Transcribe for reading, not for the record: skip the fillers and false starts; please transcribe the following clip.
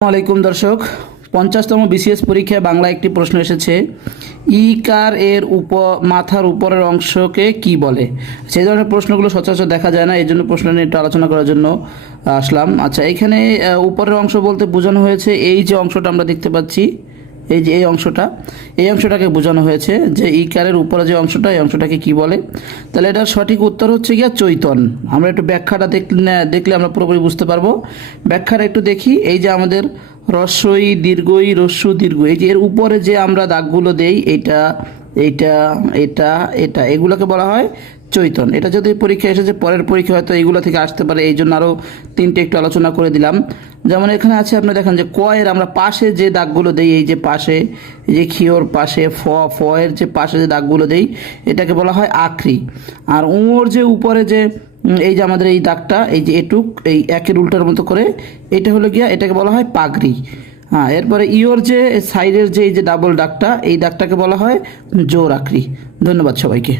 আসসালামাইকুম দর্শক, 50তম বিসিএস পরীক্ষায় বাংলা একটি প্রশ্ন এসেছে। ই কার এর মাথার উপরের অংশকে কি বলে? সেই ধরনের প্রশ্নগুলো সচরাচর দেখা যায় না, এই জন্য প্রশ্ন নিয়ে একটু আলোচনা করার জন্য আসলাম। আচ্ছা, এখানে উপরের অংশ বলতে বোঝানো হয়েছে এই যে অংশটা আমরা দেখতে পাচ্ছি, এই যে এই অংশটাকে বোঝানো হয়েছে যে ই কারের উপরে যে অংশটা, এই অংশটাকে কি বলে। তাহলে এটার সঠিক উত্তর হচ্ছে গিয়া চৈতন। আমরা একটু ব্যাখ্যাটা দেখলে আমরা পুরোপুরি বুঝতে পারবো। ব্যাখ্যাটা একটু দেখি। এই যে আমাদের রস্বই দীর্ঘই রস্যু দীর্ঘ, এই যে এর উপরে যে আমরা দাগগুলো দেই, এইটা এইটা এটা এটা এগুলোকে বলা হয় চৈতন। এটা যদি পরীক্ষা এসেছে, পরের পরীক্ষা হয়তো এইগুলো থেকে আসতে পারে, এই জন্য আরও তিনটে একটু আলোচনা করে দিলাম। যেমন এখানে আছে, আপনি দেখেন যে ক এর আমরা পাশে যে দাগগুলো দেই, এই যে পাশে, এই যে খিওর পাশে ফ এর যে পাশে যে দাগগুলো দেই, এটাকে বলা হয় আখরি। আর উঁর যে উপরে যে এই যে আমাদের এই দাগটা, এই যে এটুক, এই একের উল্টার মতো করে, এটা হলো গিয়া, এটাকে বলা হয় পাগড়ি। হ্যাঁ, এরপরে ইওর যে সাইডের যে এই যে ডাবল দাগটা, এই দাগটাকে বলা হয় জোর আখরি। ধন্যবাদ সবাইকে।